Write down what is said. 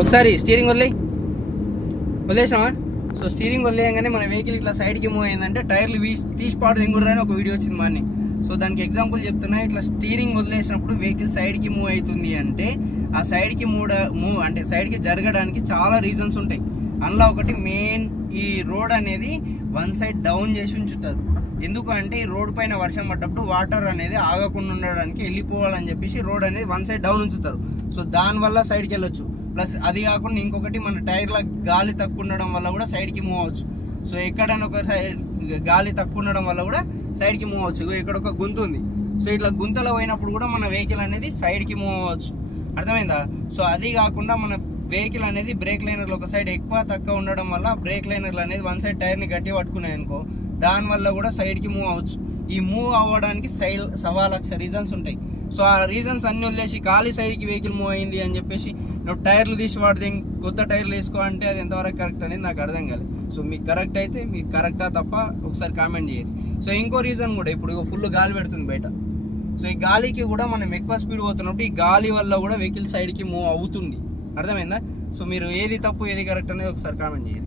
ఒకసారి steering వదిలేసామా. So steering వదిలేయగానే మన vehicle ఇట్లా సైడ్కి మూవ్ అయిందంటే టైర్లు తీసి పాడు దింగుర్రని ఒక వీడియో వచ్చింది మాని. సో దానికి ఎగ్జాంపుల్ చెప్తున్నా, ఇట్లా స్టీరింగ్ వదిలేసినప్పుడు వెహికల్ సైడ్కి మూవ్ అవుతుంది అంటే ఆ సైడ్కి మూవ్ అంటే సైడ్కి జరగడానికి చాలా రీజన్స్ ఉంటాయి. అందులో ఒకటి మెయిన్, ఈ రోడ్ అనేది వన్ సైడ్ డౌన్ చేసి ఉంచుతారు. ఎందుకు అంటే ఈ రోడ్ పైన వర్షం పడ్డప్పుడు వాటర్ అనేది ఆగకుండా ఉండడానికి, వెళ్ళిపోవాలని చెప్పేసి రోడ్ అనేది వన్ సైడ్ డౌన్ ఉంచుతారు. సో దానివల్ల సైడ్కి వెళ్ళొచ్చు. ప్లస్ అది కాకుండా ఇంకొకటి, మన టైర్ల గాలి తక్కువ ఉండడం వల్ల కూడా సైడ్కి మూవ్ అవ్వచ్చు. సో ఎక్కడైనా ఒక సైడ్ గాలి తక్కువ ఉండడం వల్ల కూడా సైడ్కి మూవ్ అవ్వచ్చు. ఇక్కడ ఒక గుంత ఉంది, సో ఇట్లా గుంతలో పోయినప్పుడు కూడా మన వెహికల్ అనేది సైడ్కి మూవ్ అవ్వచ్చు. అర్థమైందా? సో అది కాకుండా మన వెహికల్ అనేది బ్రేక్ లైనర్లు ఒక సైడ్ ఎక్కువ తక్కువ ఉండడం వల్ల బ్రేక్ లైనర్లు అనేది వన్ సైడ్ టైర్ని గట్టిగా పట్టుకున్నాయి అనుకో, దానివల్ల కూడా సైడ్కి మూవ్ అవ్వచ్చు. ఈ మూవ్ అవ్వడానికి 1,00,000 రీజన్స్ ఉంటాయి. సో ఆ రీజన్స్ అన్ని వదిలేసి ఖాళీ సైడ్కి వెహికల్ మూవ్ అయింది అని చెప్పేసి నువ్వు టైర్లు తీసి వాడితే కొత్త టైర్లు వేసుకో అంటే అది ఎంతవరకు కరెక్ట్ అనేది నాకు అర్థం కాలేదు. సో మీకు కరెక్ట్ అయితే మీకు కరెక్టా తప్ప ఒకసారి కామెంట్ చేయండి. సో ఇంకో రీజన్ కూడా, ఇప్పుడు ఫుల్ గాలి పెడుతుంది బయట. సో ఈ గాలికి కూడా మనం ఎక్కువ స్పీడ్ పోతున్నప్పుడు ఈ గాలి వల్ల కూడా వెహికల్ సైడ్కి మూవ్ అవుతుంది. అర్థమైందా? సో మీరు ఏది తప్పు ఏది కరెక్ట్ అనేది ఒకసారి కామెంట్ చేయండి.